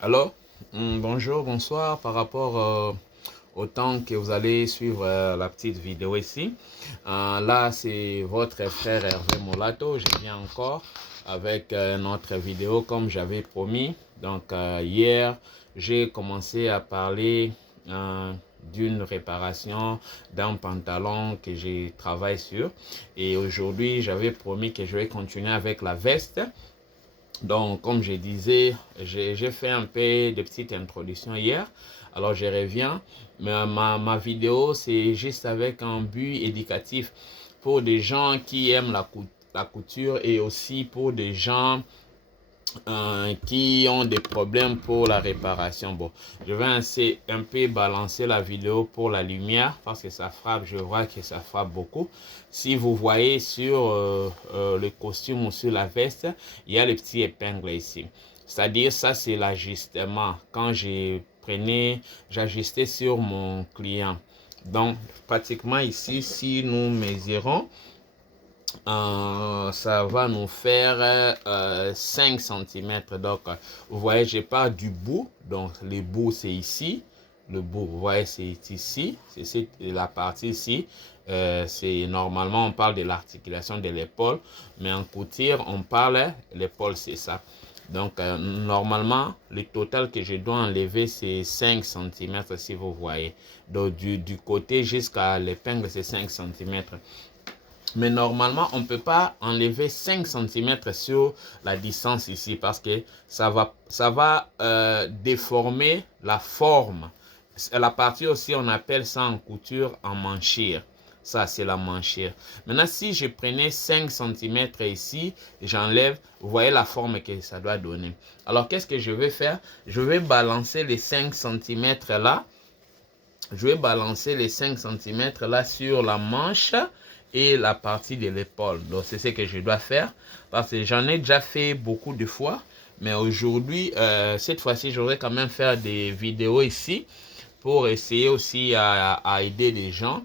Alors, bonjour, bonsoir par rapport au temps que vous allez suivre la petite vidéo ici. Là, c'est votre frère Hervé Molato. Je viens encore avec notre vidéo comme j'avais promis. Donc, hier, j'ai commencé à parler d'une réparation d'un pantalon que j'ai travaillé sur. Et aujourd'hui, j'avais promis que je vais continuer avec la veste. Donc, comme je disais, j'ai fait un peu de petite introduction hier. Alors, je reviens. Mais ma vidéo, c'est juste avec un but éducatif pour des gens qui aiment la couture et aussi pour des gens qui ont des problèmes pour la réparation. Bon, je vais un peu balancer la vidéo pour la lumière parce que ça frappe, je vois que ça frappe beaucoup. Si vous voyez sur le costume ou sur la veste, il y a le petit épingle ici. C'est-à-dire ça, c'est l'ajustement. Quand j'ajustais sur mon client. Donc, pratiquement ici, si nous mesurons, ça va nous faire 5 cm. Donc, vous voyez, je pars du bout. Donc, le bout, c'est ici. Le bout, vous voyez, c'est ici. C'est la partie ici. C'est normalement, on parle de l'articulation de l'épaule. Mais en couture, on parle, l'épaule, c'est ça. Donc, normalement, le total que je dois enlever, c'est 5 cm, si vous voyez. Donc, du côté jusqu'à l'épingle, c'est 5 cm. Mais normalement, on ne peut pas enlever 5 cm sur la distance ici parce que ça va déformer la forme. La partie aussi, on appelle ça en couture en manchure. Ça, c'est la manchure. Maintenant, si je prenais 5 cm ici, j'enlève, vous voyez la forme que ça doit donner. Alors, qu'est-ce que je vais faire? Je vais balancer les 5 cm là. Je vais balancer les 5 cm là sur la manche et la partie de l'épaule. Donc, c'est ce que je dois faire parce que j'en ai déjà fait beaucoup de fois. Mais aujourd'hui, cette fois-ci, j'aurais quand même faire des vidéos ici pour essayer aussi à aider des gens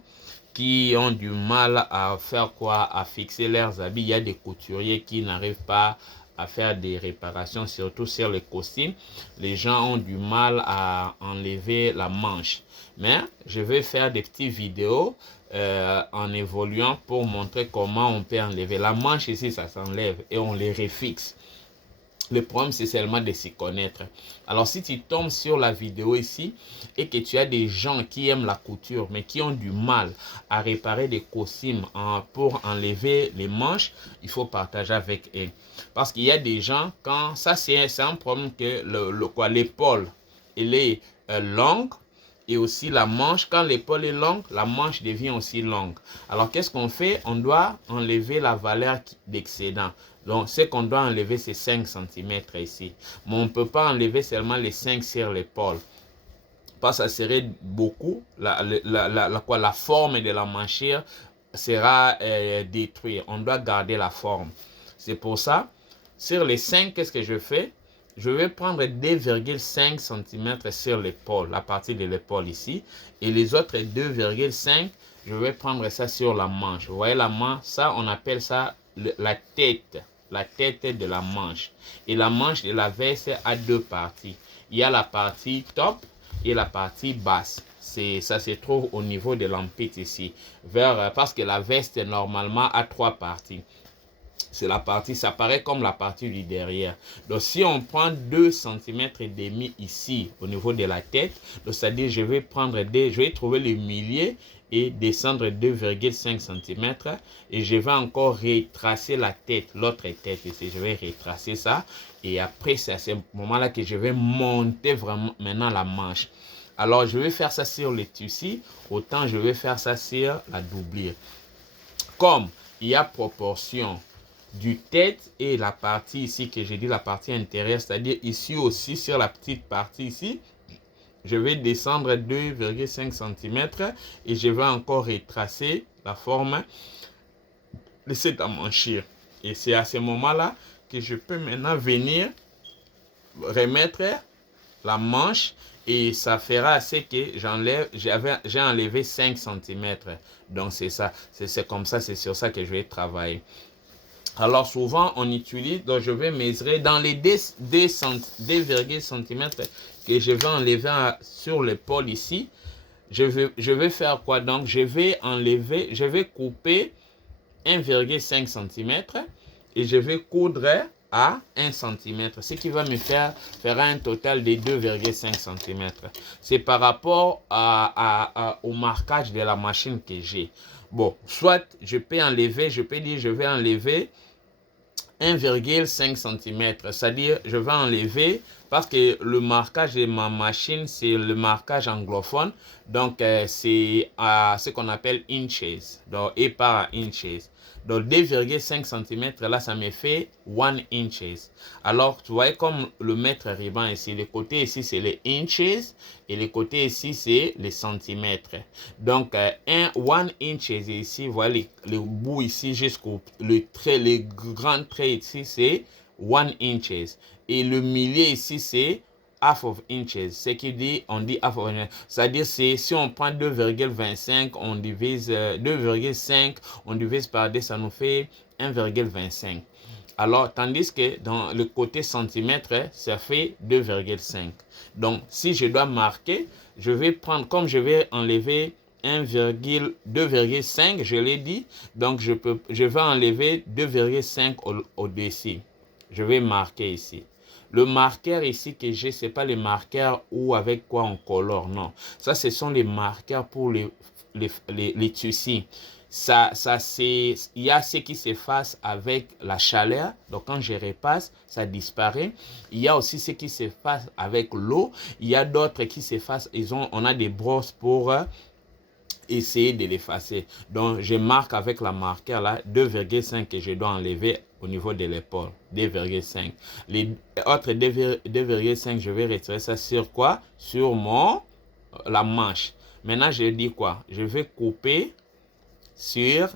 qui ont du mal à faire quoi? À fixer leurs habits. Il y a des couturiers qui n'arrivent pas à faire des réparations, surtout sur les costumes. Les gens ont du mal à enlever la manche. Mais je vais faire des petites vidéos en évoluant pour montrer comment on peut enlever. La manche ici, ça s'enlève et on les refixe. Le problème, c'est seulement de s'y connaître. Alors, si tu tombes sur la vidéo ici et que tu as des gens qui aiment la couture, mais qui ont du mal à réparer des costumes pour enlever les manches, il faut partager avec eux. Parce qu'il y a des gens, quand ça, c'est un problème que l'épaule, elle est longue. Et aussi la manche, quand l'épaule est longue, la manche devient aussi longue. Alors, qu'est-ce qu'on fait? On doit enlever la valeur d'excédent. Donc, ce qu'on doit enlever, c'est 5 cm ici. Mais on ne peut pas enlever seulement les 5 sur l'épaule. Parce que ça serait beaucoup. La forme de la manchure sera détruite. On doit garder la forme. C'est pour ça, sur les 5, qu'est-ce que je fais? Je vais prendre 2,5 cm sur l'épaule, la partie de l'épaule ici. Et les autres 2,5, je vais prendre ça sur la manche. Vous voyez la manche, ça on appelle ça la tête de la manche. Et la manche de la veste a deux parties. Il y a la partie top et la partie basse. Ça se trouve au niveau de l'armpit ici. Parce que la veste normalement a trois parties. C'est la partie, ça paraît comme la partie du derrière. Donc, si on prend 2,5 cm ici, au niveau de la tête, c'est-à-dire, je vais trouver le milieu et descendre 2,5 cm. Et je vais encore retracer la tête, l'autre tête ici. Je vais retracer ça. Et après, c'est à ce moment-là que je vais monter vraiment maintenant la manche. Alors, je vais faire ça sur le tissu, autant je vais faire ça sur la doublure. Comme il y a proportion du tête et la partie ici que j'ai dit la partie intérieure, c'est-à-dire ici aussi sur la petite partie ici, je vais descendre 2,5 cm et je vais encore retracer la forme de cette manchure. Et c'est à ce moment-là que je peux maintenant venir remettre la manche et ça fera ce que j'ai enlevé 5 cm. Donc c'est ça, c'est comme ça, c'est sur ça que je vais travailler. Alors souvent on utilise, donc je vais mesurer dans les 2 cm que je vais enlever sur l'épaule ici. Je vais faire quoi? Donc je vais enlever, je vais couper 1,5 cm et je vais coudre à 1 cm, ce qui va me faire un total de 2,5 cm. C'est par rapport au marquage de la machine que j'ai. Bon, soit je peux enlever, je peux dire je vais enlever 1,5 cm, c'est-à-dire je vais enlever parce que le marquage de ma machine c'est le marquage anglophone, donc c'est ce qu'on appelle inches, donc et par inches. Donc 2,5 cm là ça me fait 1 inches. Alors tu vois comme le mètre ruban ici, le côté ici c'est les inches et le côté ici c'est les centimètres. Donc 1 inches ici, voilà le bout ici jusqu'au trait, les grands traits ici c'est 1 inches et le millier ici c'est half of inches, ce qui dit, on dit half of inches, c'est-à-dire c'est si on prend 2,25 on divise 2,5 on divise par 2, ça nous fait 1,25. alors tandis que dans le côté centimètre ça fait 2,5. donc si je dois marquer, je vais prendre, comme je vais enlever 2,5, je l'ai dit, donc je vais enlever 2,5 au-dessus. Je vais marquer ici. Le marqueur ici que j'ai, ce n'est pas les marqueurs ou avec quoi on colore, non. Ça, ce sont les marqueurs pour les tissus. Il y a ce qui s'efface avec la chaleur. Donc, quand je repasse, ça disparaît. Il y a aussi ce qui s'efface avec l'eau. Il y a d'autres qui s'effacent. On a des brosses pour essayer de l'effacer. Donc, je marque avec la marqueur là 2,5 que je dois enlever au niveau de l'épaule. 2,5. Les autres 2,5, je vais retirer ça sur quoi? Sur la manche. Maintenant, je dis quoi? Je vais couper sur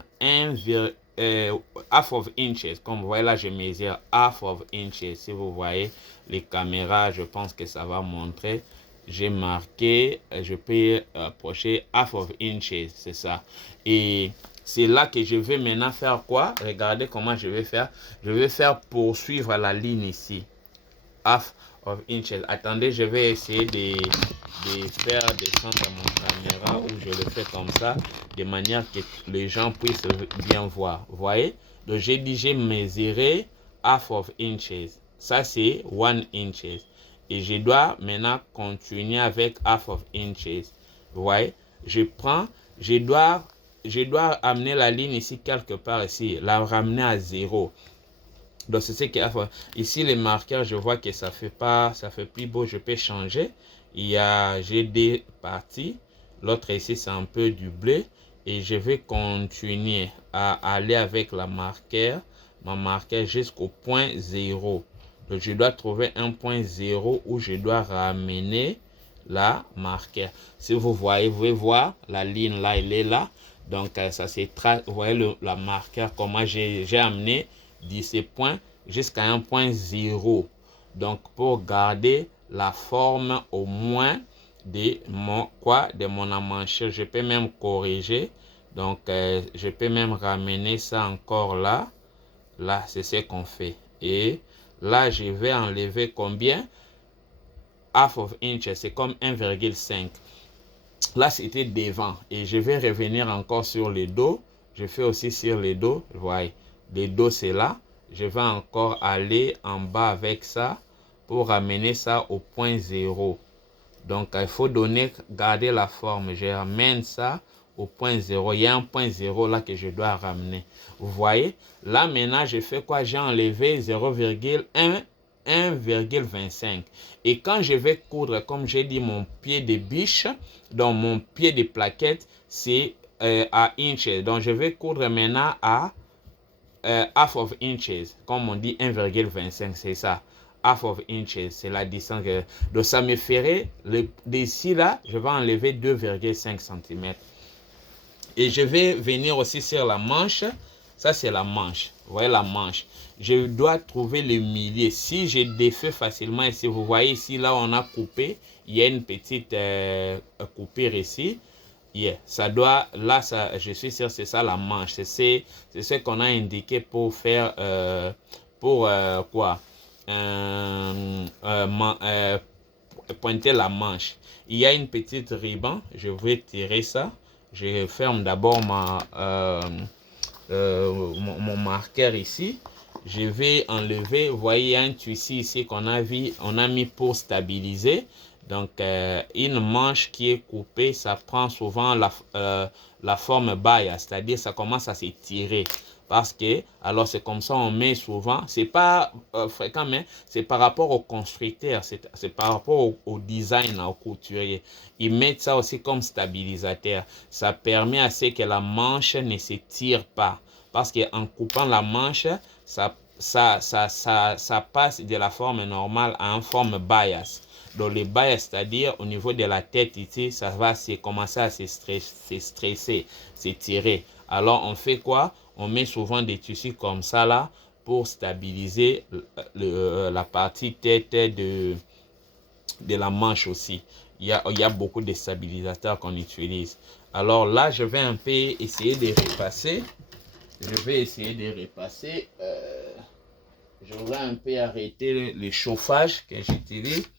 half of inches. Comme vous voyez là, je mesure half of inches. Si vous voyez les caméras, je pense que ça va montrer. J'ai marqué, je peux approcher half of inches, c'est ça. Et c'est là que je vais maintenant faire quoi? Regardez comment je vais faire. Je vais faire poursuivre la ligne ici. Half of inches. Attendez, je vais essayer de faire descendre mon caméra où je le fais comme ça, de manière que les gens puissent bien voir. Vous voyez? Donc j'ai dit, j'ai mesuré half of inches. Ça c'est 1 inches. Et je dois maintenant continuer avec half of inches. Vous voyez? Je prends, je dois amener la ligne ici quelque part ici, la ramener à 0. Donc c'est ce qui a fait. Ici les marqueurs, je vois que ça fait plus beau, je peux changer. J'ai des parties. L'autre ici c'est un peu du bleu. Et je vais continuer à aller avec ma marqueur jusqu'au point 0. Donc je dois trouver un point 0 où je dois ramener la marqueur. Si vous voyez, vous pouvez voir la ligne là, elle est là. Donc ça c'est vous voyez la marqueur, comment j'ai amené de ces points jusqu'à un point 0. Donc pour garder la forme au moins de mon emmanchure, je peux même corriger. Donc je peux même ramener ça encore là. Là c'est ce qu'on fait. Et là je vais enlever combien? Half of inch, c'est comme 1,5. Là c'était devant. Et je vais revenir encore sur le dos. Je fais aussi sur le dos. Vous voyez, le dos c'est là. Je vais encore aller en bas avec ça pour ramener ça au point 0. Donc il faut garder la forme. Je ramène ça au point 0. Il y a un point 0 là que je dois ramener. Vous voyez, là maintenant je fais quoi? J'ai enlevé 1,25. Et quand je vais coudre, comme j'ai dit, mon pied de biche, donc mon pied de plaquette, c'est à inches. Donc je vais coudre maintenant à half of inches, comme on dit 1,25, c'est ça. Half of inches, c'est la distance. Donc ça me ferait, d'ici là, je vais enlever 2,5 cm. Et je vais venir aussi sur la manche. Ça, c'est la manche. Vous voyez la manche. Je dois trouver le milieu. Si je défais facilement ici, vous voyez ici, là, on a coupé. Il y a une petite coupure ici. Yeah, ça doit, là, ça, je suis sûr, c'est ça la manche. C'est ce qu'on a indiqué pour faire, quoi? Pointer la manche. Il y a une petite ruban, je vais tirer ça. Je ferme d'abord mon marqueur ici. Je vais enlever, vous voyez, il y a un tissu ici qu'on a vu, on a mis pour stabiliser. Donc, une manche qui est coupée, ça prend souvent la forme baille, c'est-à-dire ça commence à s'étirer. Parce que, alors c'est comme ça, on met souvent, c'est pas fréquent, mais c'est par rapport au constructeur, c'est par rapport au design, au couturier. Ils mettent ça aussi comme stabilisateur. Ça permet à ce que la manche ne s'étire pas. Parce qu'en coupant la manche, ça passe de la forme normale à une forme bias. Donc le bias, c'est-à-dire au niveau de la tête ici, ça va commencer à se stresser, s'étirer. Alors on fait quoi? On met souvent des tissus comme ça là pour stabiliser la partie tête de la manche aussi. Il y a beaucoup de stabilisateurs qu'on utilise. Alors là, je vais un peu essayer de repasser. Je vais essayer de repasser. Je vais un peu arrêter le chauffage que j'utilise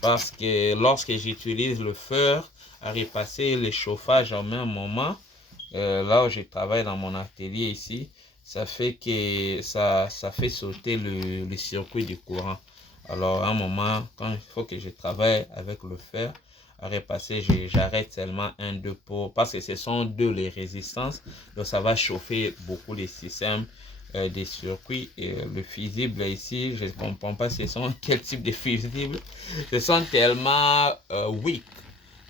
parce que lorsque j'utilise le fer à repasser le chauffage en même moment, là où je travaille dans mon atelier ici, ça fait que ça fait sauter le circuit du courant. Alors à un moment, quand il faut que je travaille avec le fer à repasser, j'arrête seulement un, deux pour, parce que ce sont deux les résistances, donc ça va chauffer beaucoup les systèmes des circuits. Et le fusible ici, je ne comprends pas ce sont quel type de fusible. Ce sont tellement weak.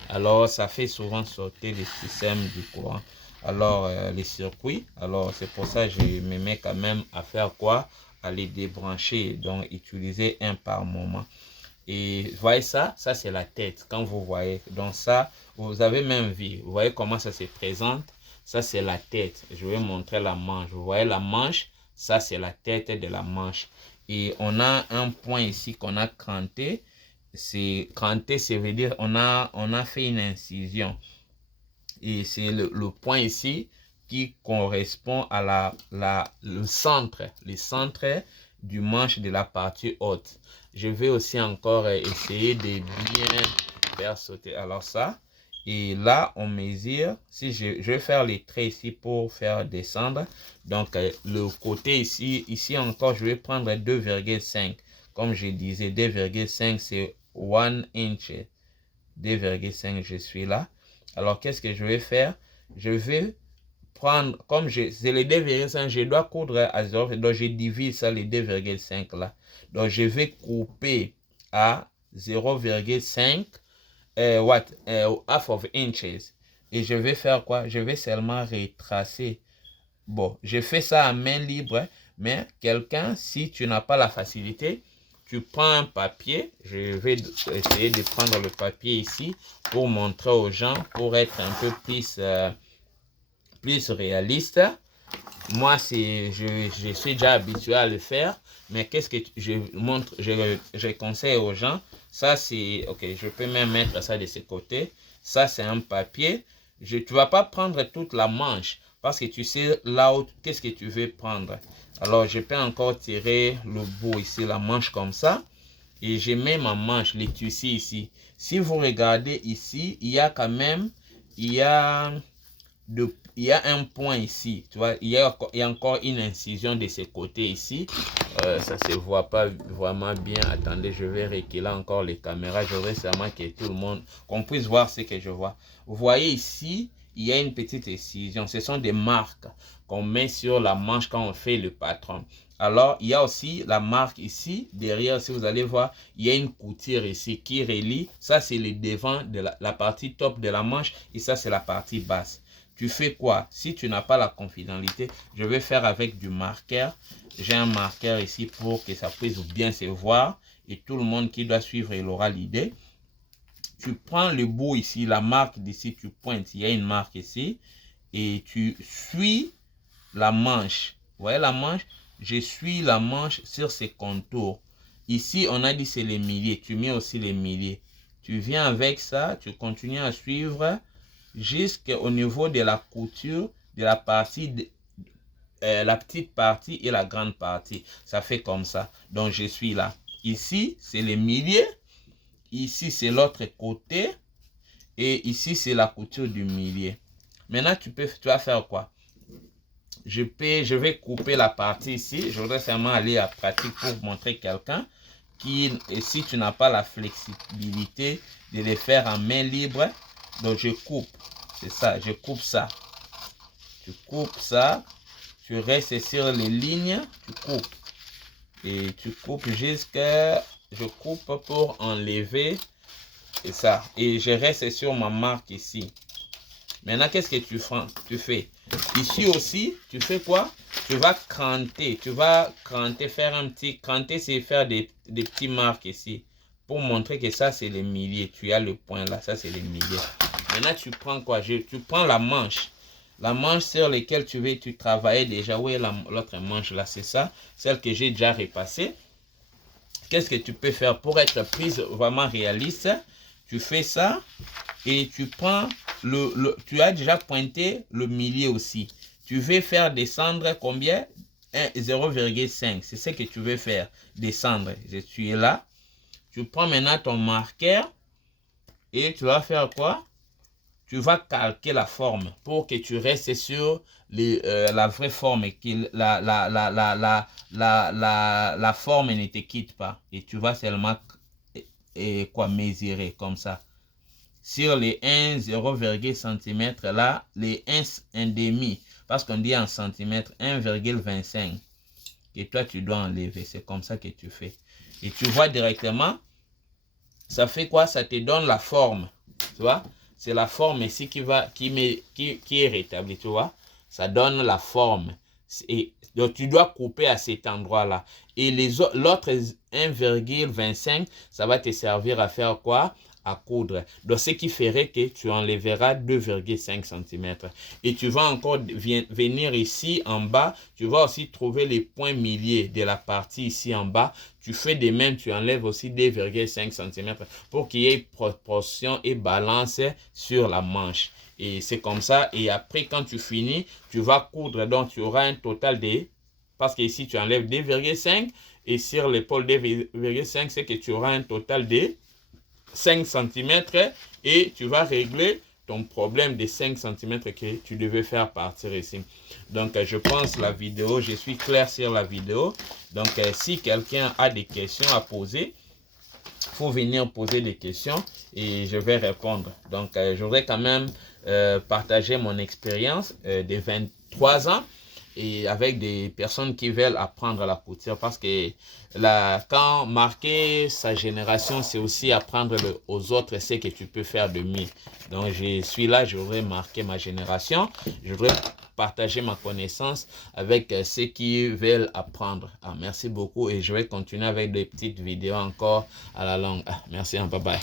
Alors ça fait souvent sauter les systèmes du courant. Alors les circuits, alors c'est pour ça que je me mets quand même à faire quoi? À les débrancher, donc utiliser un par moment. Et vous voyez ça c'est la tête. Quand vous voyez, donc ça, vous avez même vu, vous voyez comment ça se présente. Ça c'est la tête. Je vais montrer la manche. Vous voyez la manche, ça c'est la tête de la manche. Et on a un point ici qu'on a cranté. C'est cranté, ça veut dire on a fait une incision. Et c'est le point ici qui correspond à le centre du manche de la partie haute. Je vais aussi encore essayer de bien faire sauter. Alors ça, et là on mesure, si je vais faire les traits ici pour faire descendre. Donc le côté ici encore, je vais prendre 2,5. Comme je disais, 2,5 c'est 1 inch. 2,5 je suis là. Alors, qu'est-ce que je vais faire? Je vais prendre, comme c'est les 2,5, je dois coudre à 0, donc je divise ça, les 2,5 là. Donc, je vais couper à 0,5 half of inches. Et je vais faire quoi? Je vais seulement retracer. Bon, je fais ça à main libre, mais quelqu'un, si tu n'as pas la facilité, tu prends un papier. Je vais essayer de prendre le papier ici pour montrer aux gens, pour être un peu plus réaliste. Moi, je suis déjà habitué à le faire, mais qu'est-ce que je montre, je conseille aux gens. Ça, c'est, ok, je peux même mettre ça de ce côté. Ça, c'est un papier. Tu ne vas pas prendre toute la manche parce que tu sais là où, qu'est-ce que tu veux prendre. Alors, je peux encore tirer le bout ici, la manche comme ça. Et je mets ma manche, les tissus ici. Si vous regardez ici, il y a quand même, il y a un point ici, tu vois, il y a encore une incision de ce côté ici. Ça se voit pas vraiment bien. Attendez, je vais reculer encore les caméras. Je voudrais seulement que tout le monde, qu'on puisse voir ce que je vois. Vous voyez ici, il y a une petite incision. Ce sont des marques qu'on met sur la manche quand on fait le patron. Alors, il y a aussi la marque ici, derrière, si vous allez voir, il y a une couture ici qui relie. Ça, c'est le devant de la partie top de la manche et ça, c'est la partie basse. Tu fais quoi? Si tu n'as pas la confidentialité, je vais faire avec du marqueur. J'ai un marqueur ici pour que ça puisse bien se voir. Et tout le monde qui doit suivre, il aura l'idée. Tu prends le bout ici, la marque d'ici, tu pointes. Il y a une marque ici. Et tu suis la manche. Vous voyez la manche? Je suis la manche sur ses contours. Ici, on a dit c'est les milliers. Tu mets aussi les milliers. Tu viens avec ça, tu continues à suivre jusqu'au niveau de la couture de la partie la petite partie et la grande partie. Ça fait comme ça. Donc je suis là. Ici c'est le milieu, ici c'est l'autre côté et ici c'est la couture du milieu. Maintenant tu vas faire quoi? Je vais couper la partie ici. Je voudrais seulement aller à pratique pour montrer quelqu'un qui, si tu n'as pas la flexibilité de les faire en main libre, donc je coupe. C'est ça, je coupe ça. Tu coupes ça, tu restes sur les lignes, tu coupes. Et tu coupes jusqu'à... Je coupe pour enlever. C'est ça. Et je reste sur ma marque ici. Maintenant, qu'est-ce que tu fais? Ici aussi, tu fais quoi? Tu vas cranter. Tu vas cranter, faire un petit... Cranter, c'est faire des petits marques ici. Pour montrer que ça, c'est les milliers. Tu as le point là. Ça, c'est les milliers. Maintenant, tu prends quoi? Tu prends la manche. La manche sur laquelle tu travaillais déjà. Où est l'autre manche là? C'est ça. Celle que j'ai déjà repassée. Qu'est-ce que tu peux faire pour être plus vraiment réaliste? Tu fais ça et tu prends tu as déjà pointé le milieu aussi. Tu veux faire descendre combien? 0,5. C'est ce que tu veux faire. Descendre. Tu es là. Tu prends maintenant ton marqueur et tu vas faire quoi? Tu vas calquer la forme pour que tu restes sur la vraie forme et que la forme ne te quitte pas. Et tu vas seulement mesurer comme ça. Sur les 0,1 cm là, les 1,5, parce qu'on dit en centimètre, 1,25 que toi tu dois enlever. C'est comme ça que tu fais. Et tu vois directement, ça fait quoi? Ça te donne la forme. Tu vois? C'est la forme ici qui est rétablie, tu vois. Ça donne la forme. Et donc, tu dois couper à cet endroit-là. Et l'autre 1,25, ça va te servir à faire quoi? À coudre. Donc, ce qui ferait que tu enlèveras 2,5 cm. Et tu vas encore venir ici en bas. Tu vas aussi trouver les points milliers de la partie ici en bas. Tu fais de même, tu enlèves aussi 2,5 cm pour qu'il y ait proportion et balance sur la manche. Et c'est comme ça. Et après, quand tu finis, tu vas coudre. Donc, tu auras un total de... Parce que ici, tu enlèves 2,5 et sur l'épaule 2,5, c'est que tu auras un total de 5 cm et tu vas régler ton problème de 5 cm que tu devais faire partir ici. Donc, je pense la vidéo, je suis clair sur la vidéo. Donc, si quelqu'un a des questions à poser, il faut venir poser des questions et je vais répondre. Donc, je voudrais quand même partager mon expérience de 23 ans et avec des personnes qui veulent apprendre la couture parce que quand marquer sa génération, c'est aussi apprendre aux autres ce que tu peux faire de mieux. Donc, je suis là, je voudrais marquer ma génération, je voudrais partager ma connaissance avec ceux qui veulent apprendre. Merci beaucoup et je vais continuer avec des petites vidéos encore à la longue. Merci, bye bye.